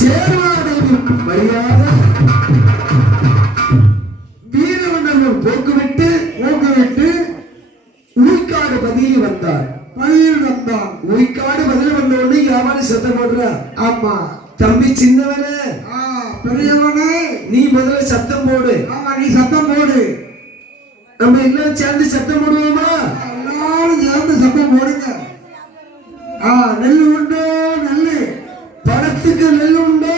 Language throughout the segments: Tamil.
சேர்வாதேவி வழியாக வீரவண்ணன் போக்குவிட்டு உயிக்காடு பதிலில் வந்தார். உயிக்காடு பதில் வந்தோடனே யாவாரி சத்தம் போடுற. ஆமா தம்பி சின்னவனே பெரியவனே நீ முதல்ல சத்தம் போடு. ஆமா நீ சத்தம் போடு. நம்ம எல்லாம் சேர்ந்து சத்தம் போடுவோமா? எல்லாரும் சேர்ந்து சத்தம் போடுங்க. நெல் உண்டோ நெல்லு பணத்துக்கு நெல் உண்டோ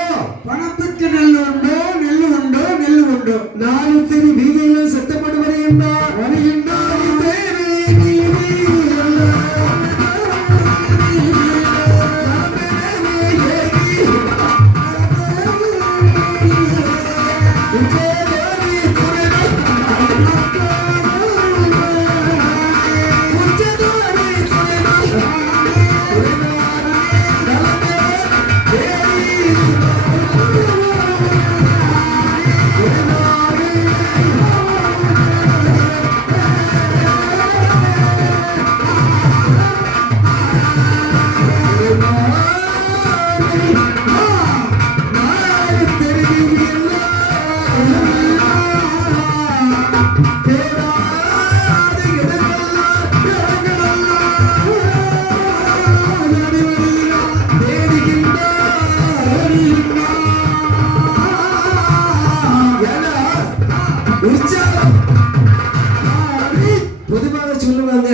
பணத்துக்கு நெல் உண்டோ நெல் உண்டோ நெல் உண்டோ நாலு தெரு வீதியில சத்தப்பட்டு வருகின்றார். பொதுவாக சொல்லுவாங்க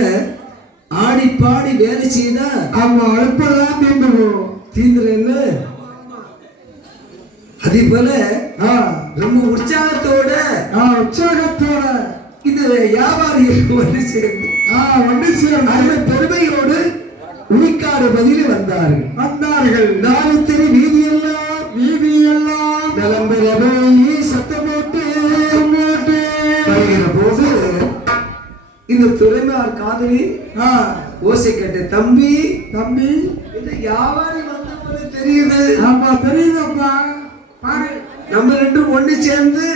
ஆடி பாடி வேலை செய்தா ஆமா அழுப்பெல்லாம் தீந்துருன்னு. அதே போல ரொம்ப உற்சாகத்தோட இந்த வியாபாரிகள் ஒன்று சேர்ந்து பெருமையோடு உயிக்காடு பதில் வந்தார்கள். நாலு தெரு வீதியெல்லாம் நிலம்பெறவே சத்தம் போட்டு வருகிற போது இந்த துறைமார் காதலி ஓசை கேட்ட தம்பி இந்த வியாபாரி வந்த போல தெரியுது. ஆமா தெரியுதுப்பா பாரு நம்ம ரெண்டும் ஒண்ணு சேர்ந்து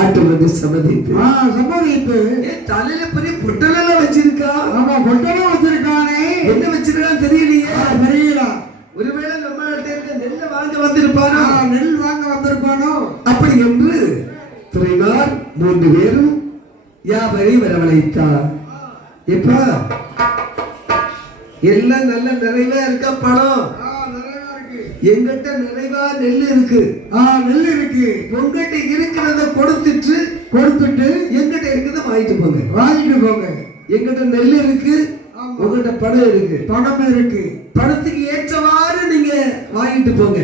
ஆட்டு வந்து சம்மதிப்பு தலையில பெரிய பொட்டலெல்லாம் வச்சிருக்கா. ஆமா பொட்டலும் வச்சிருக்கானே என்ன வச்சிருக்கான்னு தெரியல. ஒருவேளை நம்ம நெல்ல வாங்க வந்திருப்பானோ அப்படி என்று துறைமார் 3 பேரும் வியாபாரி வரவழைத்தார். இப்ப எல்லாம் நல்ல நிறைவா இருக்க பணம் எங்கிட்ட நிறைவா நெல் இருக்கு. உங்ககிட்ட இருக்கிறத கொடுத்துட்டு எங்கிட்ட இருக்கிறத வாங்கிட்டு போங்க. எங்கிட்ட நெல் இருக்கு உங்ககிட்ட பணம் இருக்கு. பணத்துக்கு ஏற்றவாறு நீங்க வாங்கிட்டு போங்க.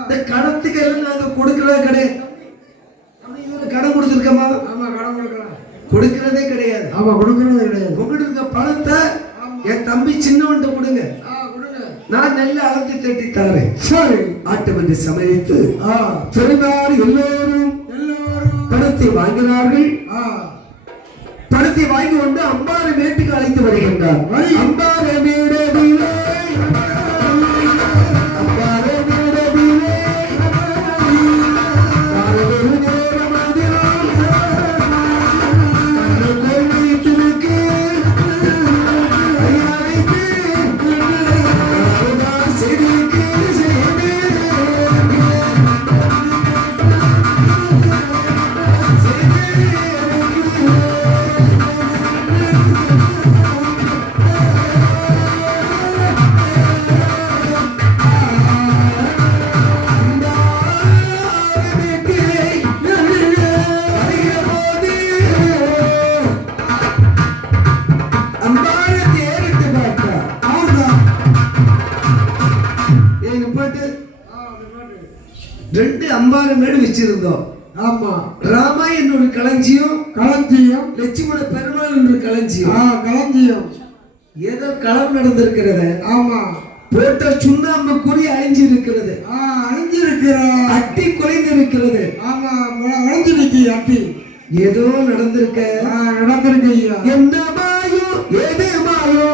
இந்த கடத்துக்கு எல்லாம் நாங்க கொடுக்கறதே கிடையாது. கடன் கொடுத்துருக்கோமா? கொடுக்கறதே கிடையாது. உங்ககிட்ட இருக்க பணத்தை என் தம்பி சின்னவன்ட்ட கொடுங்க. நான் நெல்லை அளந்து தட்டி தரேன். சரி ஆட்டு வந்து சமைத்து பெருமாறு எல்லோரும் பணத்தை வாங்கினார்கள். பணத்தை வாங்கி கொண்டு அம்பாறை மேட்டுக்கு அழைத்து வருகின்றார். அம்பாறை மேடவிலே அம்பாறை மேடு வச்சிருந்தோம். ஆமா ராமாயண ஒரு களஞ்சியம் லட்சுமண பெருமாள் ஒரு களஞ்சியம் ஏதோ களம் நடந்திருக்கிறது. ஆமா போட்ட சுண்ணாம்பு குறி அழிஞ்சிருக்கிறது. அட்டி குறைந்து இருக்கிறது. ஆமா அழிஞ்சிருக்கு அட்டி. ஏதோ நடந்திருக்க ஐயா. என்ன மாயோ ஏதே மாயோ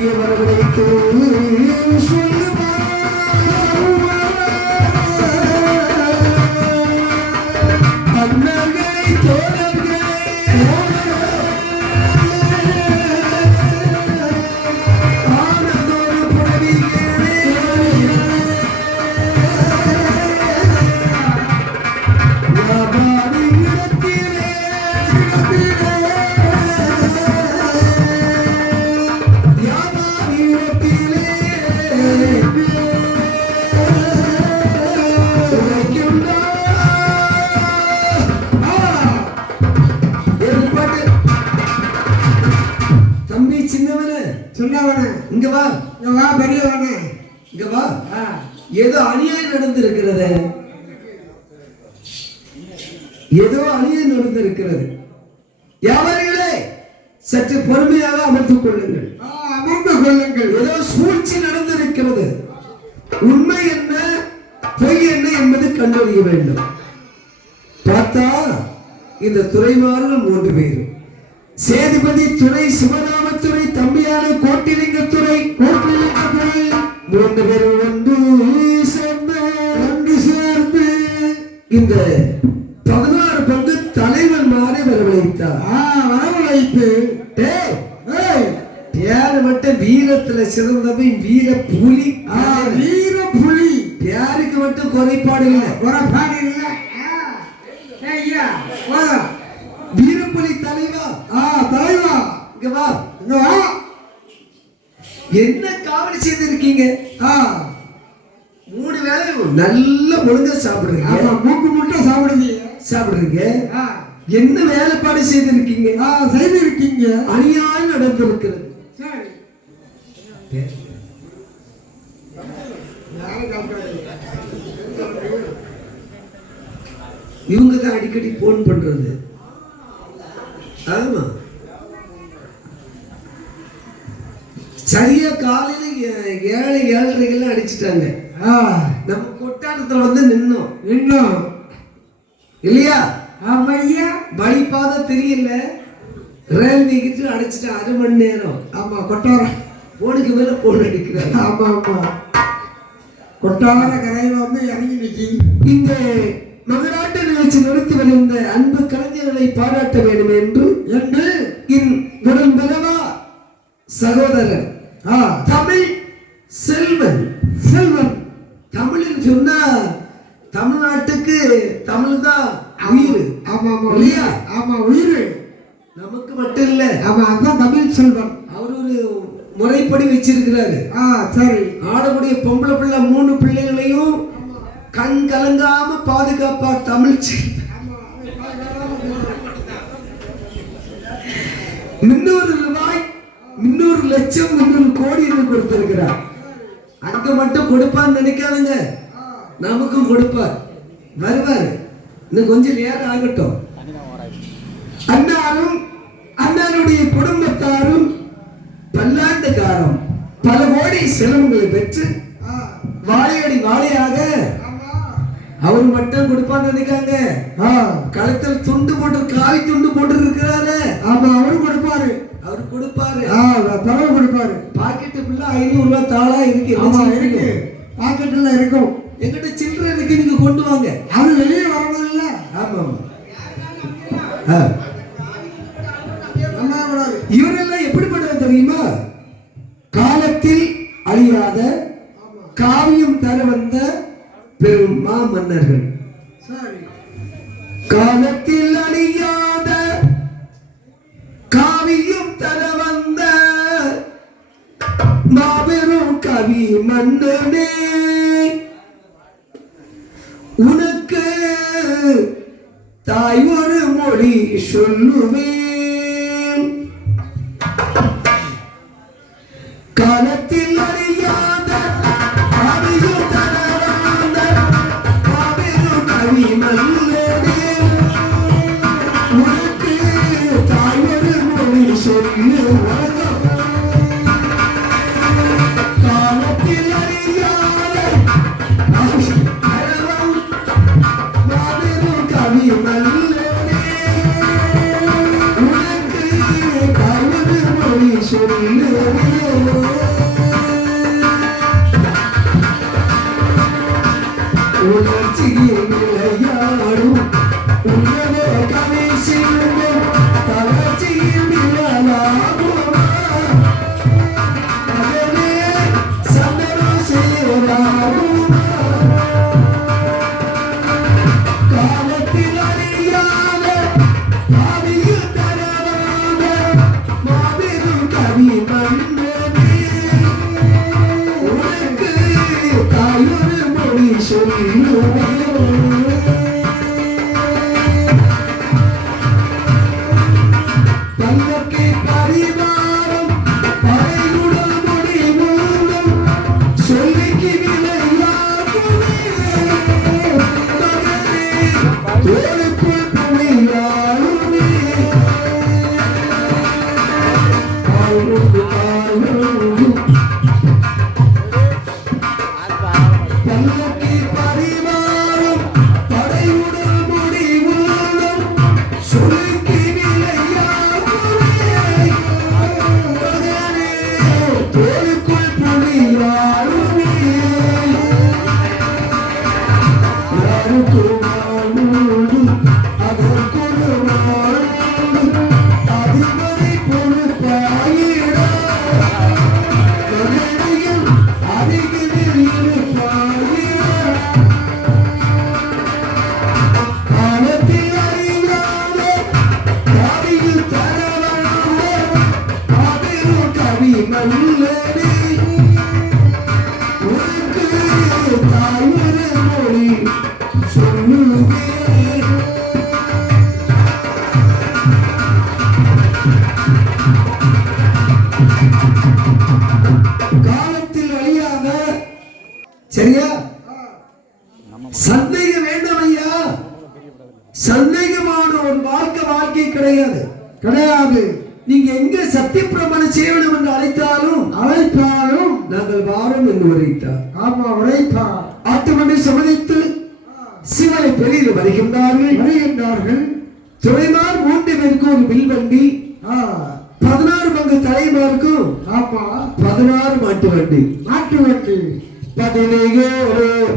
பெரிய வரவழைத்து சொல்லுமா மன்னர்களை தோழர்களே ஆனந்தோடு புடவிகளே வியாபாரி இடத்திலே வியாபாரி இடத்திலே தம்பி சின்னவனே சொன்னவனே இங்க வா பெரியவனே இங்க வா ஏதோ அநியாயம் நடந்திருக்கிறது ஏதோ அநியாயம் நடந்திருக்கிறது வியாபாரிகளே சற்று பொறுமையாக அமர்த்துக் கொள்ளுங்கள் அமர்ந்து கொள்ளுங்கள் ஏதோ சூழ்ச்சி நடந்திருக்கிறது உண்மை என்ன பொய் என்ன என்பது கண்டறிய வேண்டும் பார்த்தா இந்த துறைமார்கள் 3 பேர் சேதுபதி துறை சிவராமத்துறை தம்பியான கோட்டிலிங்கத்துறை 3 பேர் ஒன்று சேர்ந்து இந்த 16 பங்கு தலைவன்மாரை வரவழைத்து பேரு மட்டும் வீரத்துல சிறந்தவன் வீர புலி பேருக்கு மட்டும் குறைபாடு இல்லை வீரப்புலி தலைவா இங்க வா என்ன காவல் செய்திருக்கீங்க 3 வேளை நல்ல ஒழுங்கா சாப்பிடுறீங்க மூக்கு முட்டை சாப்பிடுறீங்க என்ன வேலைப்பாடு செய்திருக்கீங்க அநியாயம் நடந்திருக்கிறது இவங்க தான் அடிக்கடி போன் பண்றது ஆமா சரியா காலையில 7:30 அடிச்சுட்டாங்க நம்ம கொட்டாரத்துல வந்து நின்னோம் இல்லையா வழிபாத தெரியல ரயில்வே கிட்ட அடிச்சுட்டு 1/2 மணி நேரம் கொட்டாரம் போனுக்கு மேல போன் அடிக்கிறாங்க கொட்டார கரையில வந்து இறங்கி நிக்கி இந்த மகராட்ட நிகழ்ச்சி நடத்தி வருகின்ற அன்பு கலைஞர்களை பாராட்ட வேண்டும் என்று என் உடன்பிறவா சகோதரர் தமிழ் செல்வன் தமிழில் சொன்னா தமிழ்நாட்டுக்கு தமிழ் தான் உயிர் இல்லையா உயிர் நமக்கு மட்டும் இல்ல அதான் தமிழ் செல்வன் அவர் ஒரு முறைப்படி வச்சிருக்கிறாரு சரி ஆடக்கூடிய பொம்பளை பிள்ளை 3 பிள்ளைகளையும் கண் கலங்காம பாதுகாப்பார் தமிழ் ரூபாய் 300 லட்சம் 300 கோடி என்று கொடுத்திருக்கிறார் அங்க மட்டும் கொடுப்பான்னு நினைக்காதுங்க நமக்கும் கொடுப்பார் வருவார் இன்னும் கொஞ்சம் நேரம் ஆகட்டும் அண்ணாருடைய குடும்பத்தாரும் பல்லாண்டு காலம் பல கோடி செலவுகளை பெற்று வாழையடி வாழையாக அவர் மட்டும் கொடுப்பான்னு நினைக்காங்க களத்தில் துண்டு போட்டு காவி துண்டு போட்டு இருக்கிறாரு அவரு கொடுப்பாரு தரவு கொடுப்பாரு பாக்கெட்டு ஃபுல்லா 500 ரூபாய் தாளா இருக்கு பாக்கெட்ல இருக்கும் எங்கிட்ட சில்லறை இருக்கு நீங்க கொண்டு வாங்க அது வெளியே வரணும் இல்ல இவரெல்லாம் எப்படிப்பட்டது தெரியுமா காலத்தில் அழியாத காவியம் தர வந்த பெரும் மாமன்னர்கள் காலத்தில் அழியாத காவியம் தர வந்த மாபெரும் கவி மன்னனே உனக்கு தாய் ஒரு மொழி சொல்லுவேன் காலத்தில் அறியாத காவியம் தர வந்த மாபெரும் கவி மன்னனே உனக்கு தாய் ஒரு மொழி சொல்லுவேன் காலத்தில் அறியாத மாபெரும் கவி மன்னனே உனக்கு தாய் ஒரு மொழி சொல்லுவேன் மன்னனே உனக்கு தாயொரு மொழி சொல்லுவேன் தன்னக்கு பரிமாறம் பறையுடன் மொழி மூலம் சொல்லிக்கு விளையாடுவே மகனே தோளுக்குள் புலியாடுவே தன்னக்கு பரிமாறம் பறையுடன் மொழி மூலம் சொல்லிக்கு விளையாடுவே மகனே தோளுக்குள் புலியாடுவே யாருக்கு வாழ்வோடு அதற்கொரு வாழ்வோடு அதிபரை பொறுப்பாயிட மகனையும் அருகில் இருப்பாயிட காலத்தில் அறியாத கவியில் தரவாத அதிரும் கவி மல்லனே உனக்கு தாயொரு மொழி சொல்லுவேன் காலத்தில் அழியாத சரியா சந்தேகம் வேண்டாம் ஐயா சந்தேகமான ஒரு வாழ்க்கை கிடையாது கிடையாது. நீங்க எங்க சத்தியப்பிரமாணம் செய்ய வேண்டும் என்று அழைத்தாலும் நாங்கள் வாரம் என்று உரைத்தார் ஆமா உரைத்தார். ஆட்டுமனை சம்மதித்து சிவனை பெரியில் வருகின்றார்கள் துறைமார் 3 பேருக்கு ஒரு வில்வண்டி 16 பங்கு தலைமாருக்கும் ஆமா 16 மாட்டு வண்டி மாட்டு வண்டி 17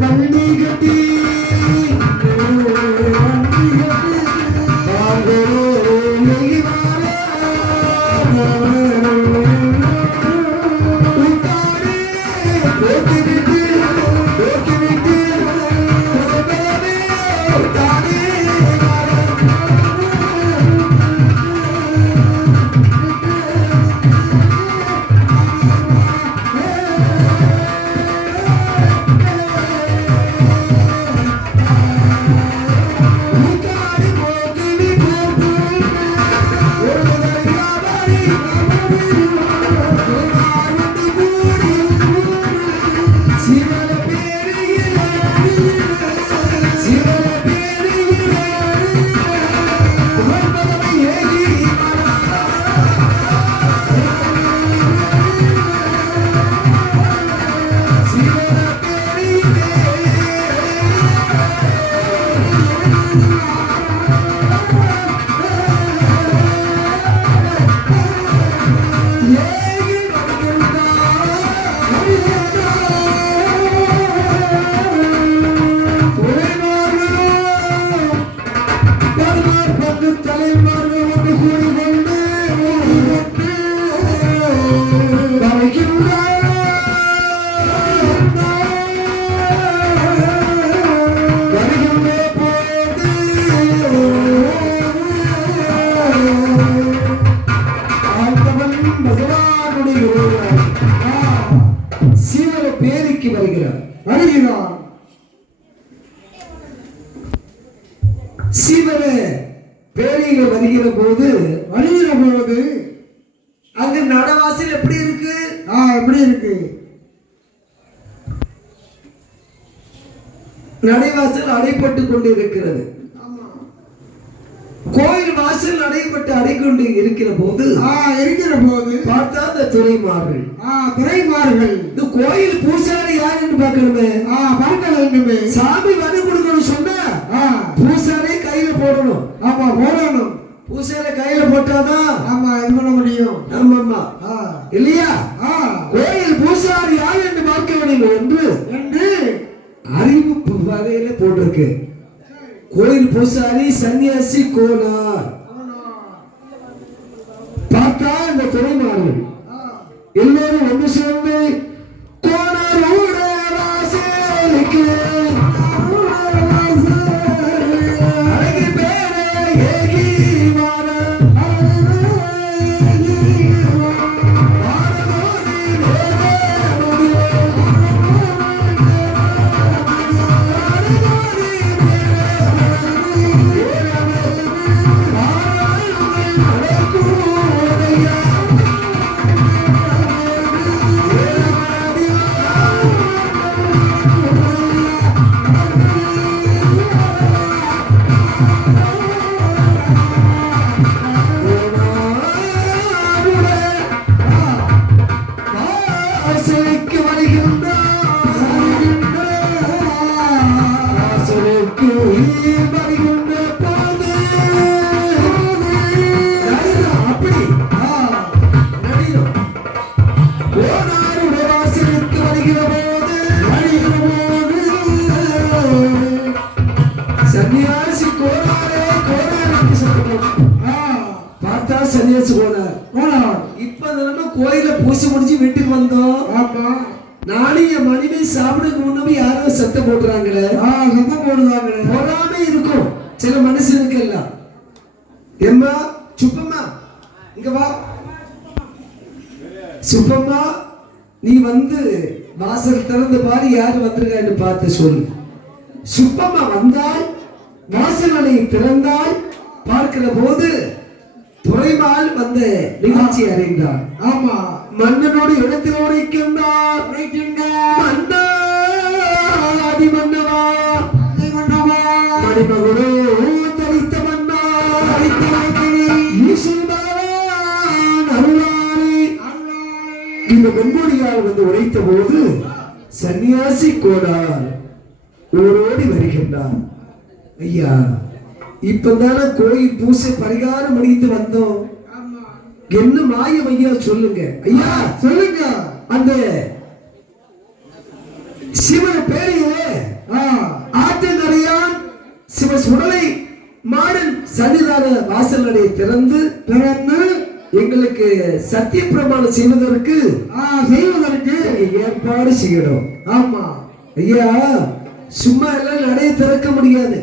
வண்டி கட்டி வருகிறார். சீவன பேரையில வருகிற போது அங்க நடவாசல் எப்படி இருக்கு? எப்படி இருக்கு? நடைவாசல் அடைப்பட்டு கொண்டு இருக்கிறது. கோயில் வாசல் அடைப்பட்டு அடைக்கொண்டு இருக்கிற போது பார்த்தா அந்த துறைமார்கள் இந்த கோயில் பூசாரி யார் என்று பார்க்கணுமே, பார்க்க வேண்டுமே. சாமி வந்து கொடுக்கணும் சொன்னா பூசாரி கையில போடணும். ஆமா போடணும். பூசாரி கையில போட்டாதான் ஆமா இது பண்ண முடியும். ஆமா இல்லையா? கோயில் பூசாரி யார் என்று பார்க்க வேண்டும் என்று அறிவிப்பு வகையில போட்டிருக்கு. கோயில் பூசாரி சன்னியாசி கோனார். பார்த்தா இந்த துறைமார்கள் எல்லாரும் ஒன்று சேர்ந்து கோனார் ஊட வாசலுக்கு அழகு பேரே ஏகி வார வாசலுக்கு வருகின்றார் வாசலுக்கு வருகின்ற போது அப்படி நடிகர் கோனாருடைய வாசலுக்கு வருகிற போது சன்னியாசி கோனாரே கோனாருக்கு சொல்லுவோம் பார்த்தா சன்னியாசி கோனார் இப்ப நம்ம கோயில பூசி முடிச்சு வீட்டுக்கு வந்தோம் ஆமா நானும் என் மனைவி சாப்பிடுறதுக்கு முன்னாடி யாரோ சத்தம் போடுறாங்களே சத்தம் போடுவாங்களே போடாம இருக்கும் சில மனுஷனுக்கு எல்லாம் எம்மா சுப்பம்மா இங்க வா சுப்பம்மா நீ வந்து வாசல் திறந்து பாரு யாரு வந்திருக்கான்னு பார்த்து சொல்லு சுப்பம்மா வந்தால் வாசல் அணையை திறந்தால் பார்க்கிற போது துறைமால் வந்த நிகழ்ச்சி அறிந்தார் ஆமா மன்னனோடு இடத்தில் உரைக்கின்றார் மன்னா அடி மன்னவா மணிமகுடோ தரித்த மன்னா இந்த வெண்கொடியால் வந்து உரைத்த போது சன்னியாசி கோடார் ஓரோடி வருகின்றார் ஐயா இப்பதானே கோயில் பூசை பரிகாரம் முடித்து வந்தோம் என்ன மாயம் ஐயா சொல்லுங்க ஐயா சொல்லுங்க அந்த சிவன் பேரையே ஆற்றங்கரையான் சிவ சுடலை மாடன் சன்னிதான வாசல் நடை திறந்து எங்களுக்கு சத்திய பிரமாணம் செய்வதற்கு ஏற்பாடு செய்யணும் ஆமா ஐயா சும்மா எல்லாம் நடைய திறக்க முடியாது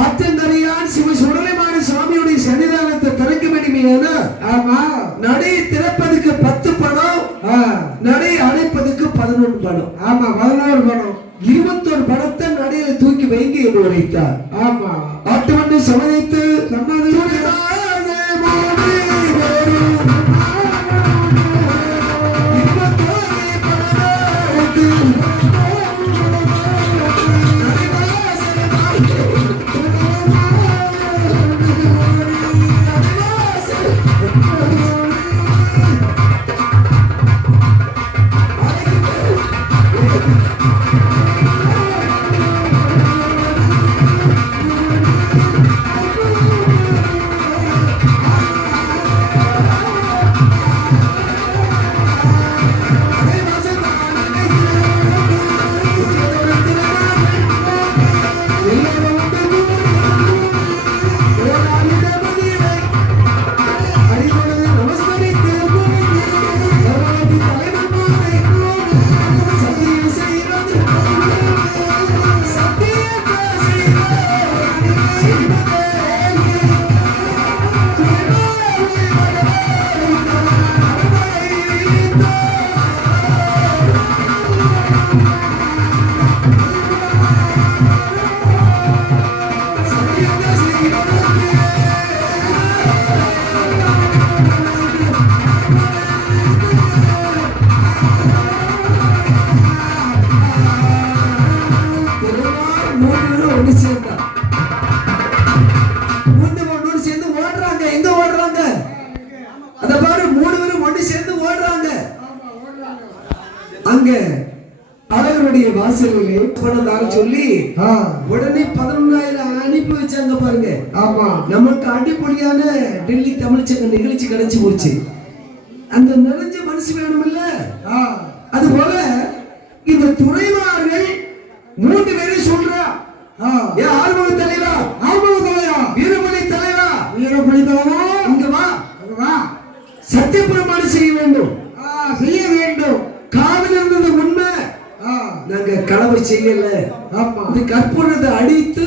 ஆற்றங்கரையான் சிவ சுடலைமான சுவாமியுடைய சன்னிதானத்தை திறக்க வேண்டுமையானா ஆமா நடையை திறப்பதுக்கு 10 பணம் நடை அடைப்பதுக்கு 11 பணம் ஆமா 11 பணம் 21 பணத்தை நடையில தூக்கி வைங்க என்று உரைத்தார் ஆமா ஆட்டுவண்டு சம்மதித்து அங்க அழகருடைய வாசலிலே பணம் சொல்லி உடனே 11,000 அனுப்பி வச்சாங்க பாருங்க. ஆமா நமக்கு அடிப்படையான டெல்லி தமிழ்ச்சங்க நிகழ்ச்சி கிடைச்சு போச்சு. அந்த நிறைஞ்ச மனசு வேணும்ல. அது போல இந்த துறைமார்கள் 3 பேரும் சொல்றா, ஏ ஆர்வக தலைவா, வீரமணி தலைவா, இங்க வா, சத்திய பிரமாணம் செய்ய வேண்டும், காதல் இருந்தது உண்மை, நாங்க களவை செய்யல, இந்த கற்பூரத்தை அடித்து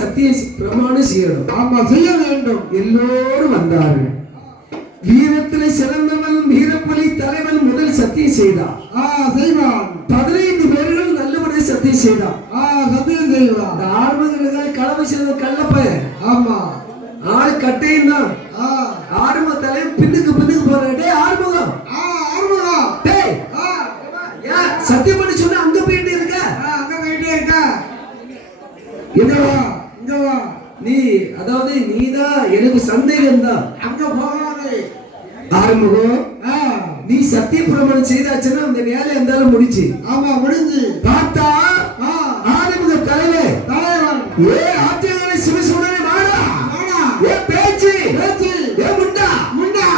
சத்திய பிரமாணம் செய்யணும். ஆமா செய்ய வேண்டும். எல்லோரும் வந்தார்கள். வீரத்திலே சிறந்தவன் வீரப்புலி தலைவன் முதல் சத்தியம் செய்தான். செய்வான். 15 பேர்கள் நல்லவரை சத்தியம் செய்தான். சத்தியம் செய்வான். ஆர்வத்தில் களவை செய்த கள்ளப்பையன். ஆமா ஆள் கட்டையும் தான். ஆர்வ தலைவன் பின்னுக்கு போறான். டே ஆர்வகம், டேய் சத்தியம் பண்ணி சொன்ன அங்க போயிட்டு இருக்க, நீ அதாவது நீதான் எனக்கு சந்தேகம் தான். அங்க போகாதே ஆறுமுகம், நீ சத்திய பிரமாணம் செய்தாச்சுன்னா அந்த வேலை இருந்தாலும் முடிச்சு. ஆமா முடிஞ்சு. பார்த்தா ஆதிமுக தலைவர் தலைவன் ஏ ஆத்தியங்களை சிவசுடனே மாடா ஆனா ஏ பேச்சு பேச்சு ஏ முண்டா முண்டா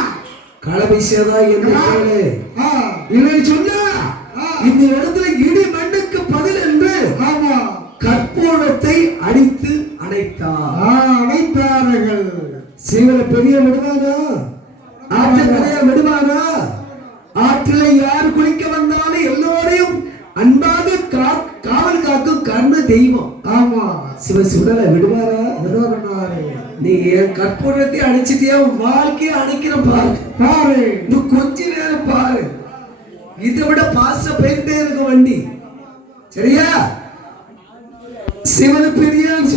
களபிஷேதா என்று கேளு. இல்லை சொன்னா இந்த இடத்துல இடி மண்ணுக்கு பதில் என்று ஆமா கற்பூரத்தை அடித்து அணைத்தார். அணைத்தார்கள். சீவனை பெரிய விடுவானா? ஆற்று பெரிய விடுவானா? ஆற்றில யார் குளிக்க வந்தாலும் எல்லோரையும் அன்பாக காவல் காக்கும் கர்ண தெய்வம். ஆமா சிவசுடலை விடுவாரா? விடுவாரு. நீ என் கற்பூரத்தை அணைச்சிட்டியா? வாழ்க்கையை அணைக்கிற பாரு பாரு. நீ கொஞ்ச நேரம் பாரு. இதை விட பாச போயிட்டே இருக்க வண்டி. சரியா? சிவன பெரியார்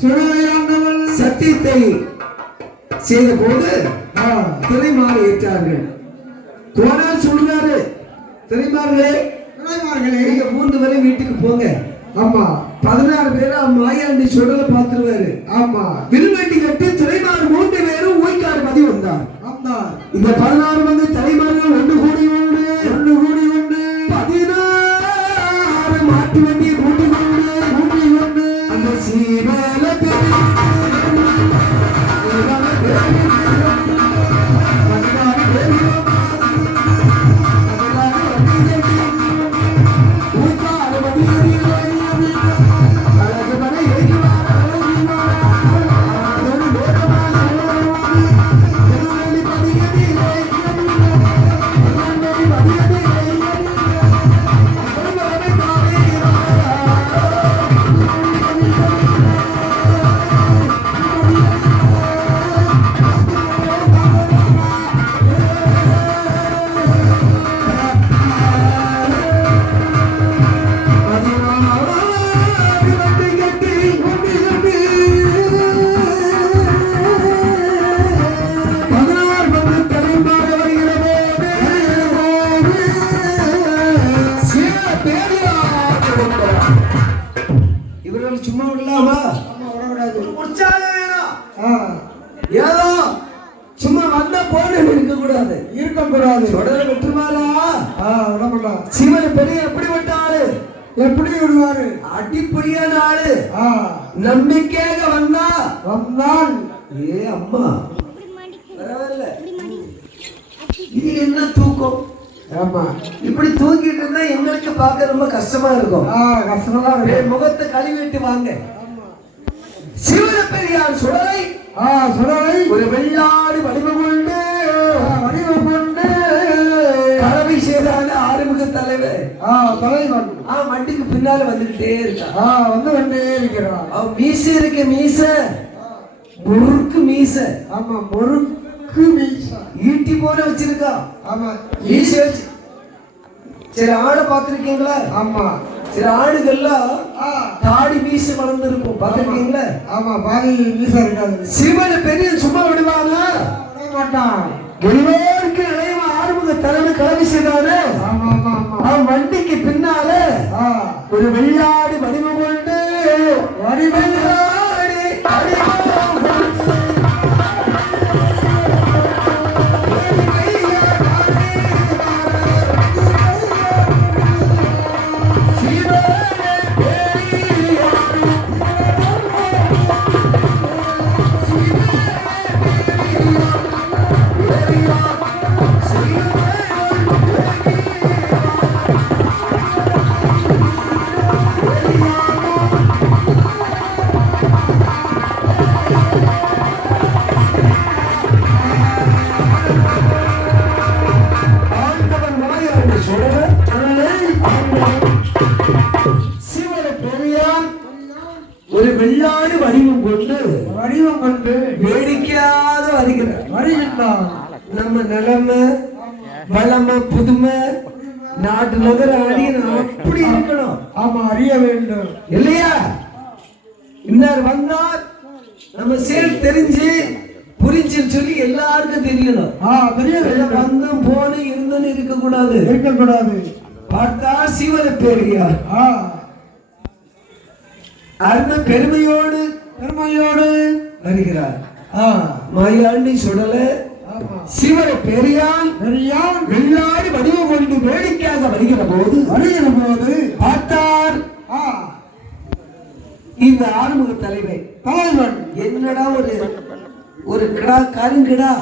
சுடலையாண்டவள் சத்தியத்தை செய்த போது திரைமாறு ஏற்றார்கள். கோனால் சொல்றாரு, திரைமார்களே நீங்க 3 வரை வீட்டுக்கு போங்க. ஆமா 16 பேர் மாயாண்டி சுடலை பார்த்துருவாரு. ஆமா வில்வெட்டி கட்டி திரைமாறு 3 பேரும் ஊய்க்காடு மதி வந்தார். இந்த 16 வந்து தலைமார்கள் ஒன்று கூடி உண்டு 16 மாட்டு வண்டி கூட்டி கொண்டு அந்த சீவல சும்மா விடலாமா? உற்சாகம் வேணும். ஏதோ சும்மா வந்த போன இருக்க கூடாது. தொடர வெற்றுமாறா சிவன் பெரிய எப்படிப்பட்ட ஆளு? எப்படி விடுவாரு? அடிப்படியான ஆளு. நம்பிக்கையாக வந்தான். ஏ அம்மா பரவாயில்ல. இது என்ன தூக்கம்? ஆமா இப்படி தூங்கிட்டு இருந்தா எங்களுக்கு பார்க்க ரொம்ப கஷ்டமா இருக்கும். கஷ்டமா இருக்கு. முகத்தை கழுவிட்டு வாங்க. சிவன பெரியார் சுடலை ஒரு வெள்ளாடு வடிவம் கொண்டு களபிஷேதான ஆறுமுக தலைவர் தலைவன் வண்டிக்கு பின்னால வந்துகிட்டே இருக்கா. வந்து கொண்டே இருக்கிறான். அவன் மீச இருக்க மீச முறுக்கு மீச. ஆமா முறுக்கு மீச ஈட்டி போல வச்சிருக்கா. ஆமா மீச சில ஆடை பார்த்திருக்கீங்களா? ஆமா சில ஆடுகள்லாம் தாடி மீச வளர்ந்து இருக்கும் பார்த்திருக்கீங்களா? ஆமா பாதி மீச இருக்காது. சிவன பெரிய சும்மா விடுவானா? மாட்டான். எல்லோருக்கு இளைய ஆறுமுக தலைவர் களபிஷேதானே. அவன் வண்டிக்கு பின்னால ஒரு வெள்ளாடு வடிவம் கொண்டு ஒரு வெள்ளாடு வடிவம் கொண்டு வேடிக்கையாக வருகிறார். நம்ம நிலைமை வளமை புதுமை நாட்டு நகர அடிய அப்படி இருக்கணும். ஆமா அறிய வேண்டும் இல்லையா? இன்னார் வந்தார் நம்ம செயல் தெரிஞ்சு புரிஞ்சுன்னு சொல்லி எல்லாருக்கும் தெரியணும். வந்தும் போன இருந்துன்னு இருக்கக்கூடாது. பார்த்தா சிவன பெரியார் அருமை பெருமையோடு வருகிறார். மாயாண்டி சுடலை சிவனை பெரியான் வெள்ளாடு வடிவம் கொண்டு வேடிக்கையாக வருகிற போது பார்த்தார் இந்த ஆறுமுக தலைவன் என்னடா ஒரு கிடா கருங்கிடா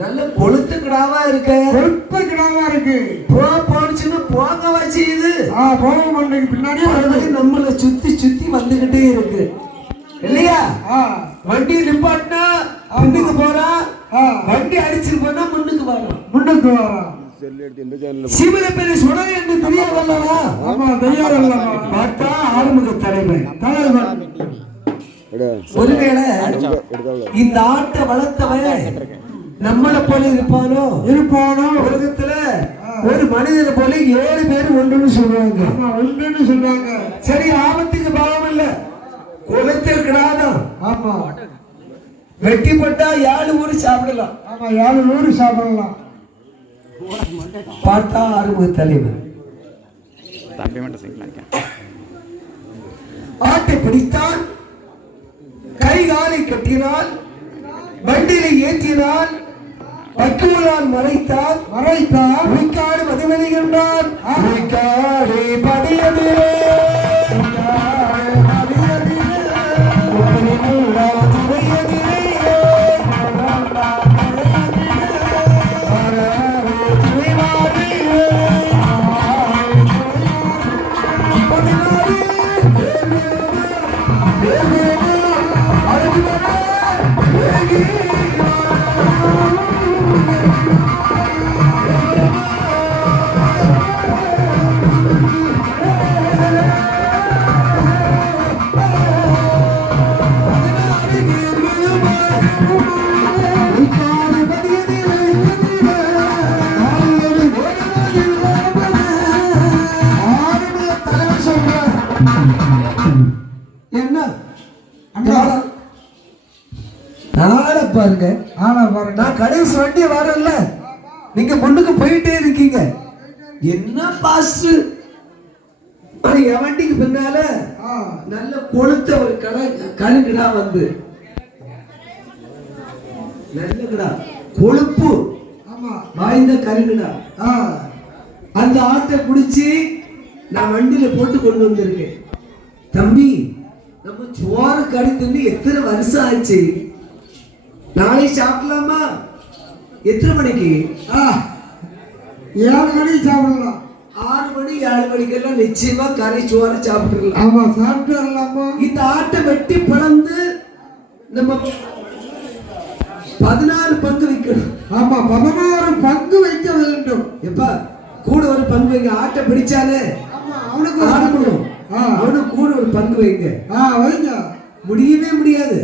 நல்ல கொளுத்து கிடாவா இருக்கு போச்சுன்னு போங்க வச்சு இது பின்னாடி நம்மள சுத்தி சுத்தி வந்துகிட்டே இருக்கு இல்லையா? வண்டி நிப்பாட்டினா முன்னுக்கு போறான், வண்டி அடிச்சு போனா முன்னுக்கு வரான். சிவனை பேரு சொன்னது என்று தெரியாதல்லவா? பார்த்தா ஆறுமுக தலைவன் ஒருவேளை இந்த ஆட்டை வளர்த்தவன் நம்மளை போல இருப்பானோ உலகத்துல ஒரு மனிதனை போல 7 பேர் ஒன்றுன்னு சொல்லுவாங்க. சரி, ஆபத்துக்கு பாவம் இல்ல, குளத்தில் கிடாதான். வெட்டிப்பட்டா 7 ஊரு சாப்பிடலாம். பார்த்தா ஆறுமுக தலைவர் ஆட்டை பிடித்தான், கை காலை கட்டினான், வண்டியை ஏற்றினான், வக்கூலால் மறைத்தான். உய்க்காடு மதிமதிகின்றான். உய்க்காடு படியதிலே பாருங்க. நான் கடைசி வண்டி வரல, நீங்க முன்னுக்கு போயிட்டே இருக்கீங்க. என்ன பாஸ்ட் என் வண்டிக்கு பின்னால நல்ல கொளுத்த ஒரு கருங்கிடா வந்து நல்ல கிடா, கொழுப்பு வாய்ந்த கருங்கிடா. அந்த ஆட்டை பிடிச்சி நான் வண்டியில போட்டு கொண்டு வந்திருக்கேன். தம்பி, நம்ம சோறு கறி தின்னு எத்தனை வருஷம் ஆச்சு, நாளை சாப்பிடலாமா? எத்தனை மணிக்கு? 7 மணிக்கு சாப்பிடலாம். 6 மணி 7 மணிக்கெல்லாம் நிச்சயமா கறி சோறு சாப்பிட்டுலாம். சாப்பிட்டுலாமா? இந்த ஆட்டை வெட்டி பிளந்து நம்ம 16 பங்கு வைக்கணும். 16 பங்கு வைக்க வேண்டும். எப்ப கூட ஒரு பங்கு வைங்க. ஆட்டை பிடிச்சாலே அவனுக்கு ஆடணும், அவனுக்கு கூட ஒரு பங்கு வைங்க. முடியவே முடியாது.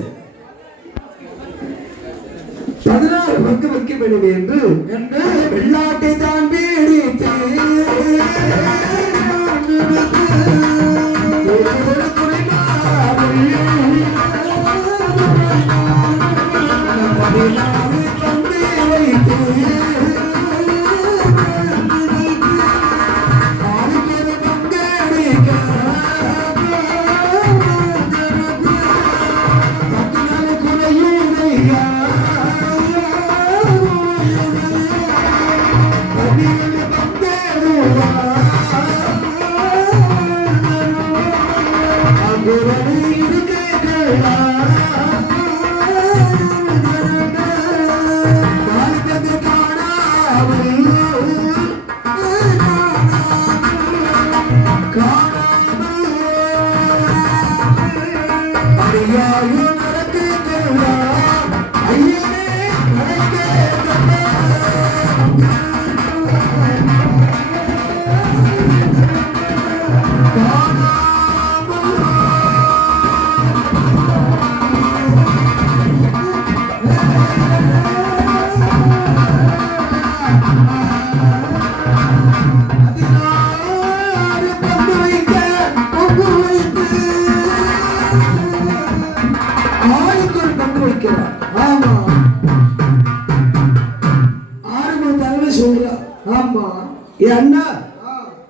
16 பங்கு வைக்க வேண்டும் என்று வெள்ளாட்டை தான்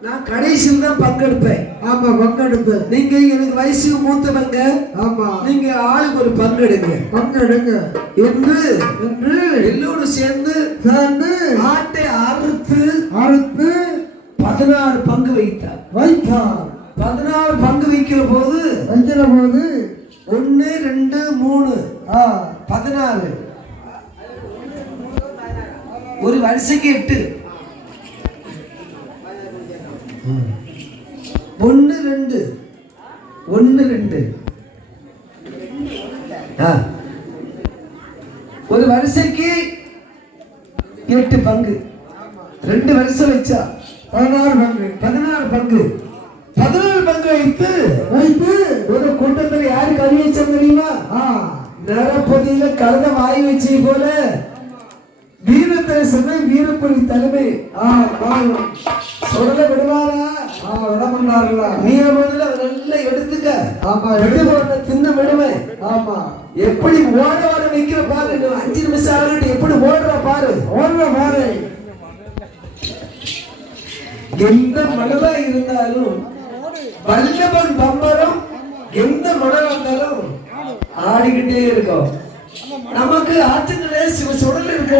நான் கடைசியில் தான் பங்கெடுப்பேன். ஆமா பங்கெடுப்பு. நீங்க எனக்கு வயசுக்கு மூத்தவங்க, ஆமா நீங்க ஆளுக்கு ஒரு பங்கெடுங்க பங்கெடுங்க என்று என்று எல்லோரும் சேர்ந்து ஆட்டை அறுத்து அறுத்து 16 பங்கு வைத்தார். வைத்தார். 16 பங்கு வைக்கிற போது 1 2 3 16 ஒரு வரிசைக்கு 8 1 2 1 2 ஒரு வரிசைக்கு 8 பங்கு. 2 வரிசை வச்சா 16 பங்கு. 16 பங்கு. 16 பங்கு வைத்து ஒரு கூட்டத்தில் யாரு கறி வச்சோம் தெரியுமா? நரப்பதியில கலந்த வாய் வச்சு போல வீரத்தை சொன்ன வீரப்புலி தலைமை சொல்ல விடுவாரா? விடமாட்டார்களா? நீ முதல்ல நல்லா எடுத்துக்க. ஆமா எடுத்து தின்ன விடுவேன். ஆமா எப்படி ஓட வைக்கிற பாரு. 5 நிமிஷம் ஆகிட்டு எப்படி ஓடுற பாரு. ஓடுற பாரு. எந்த மனதா இருந்தாலும் வல்லவன் பம்பரம் எந்த மனம் இருந்தாலும் ஆடிக்கிட்டே இருக்கும். நமக்கு ஆற்றுங்களே சுடல் இருக்க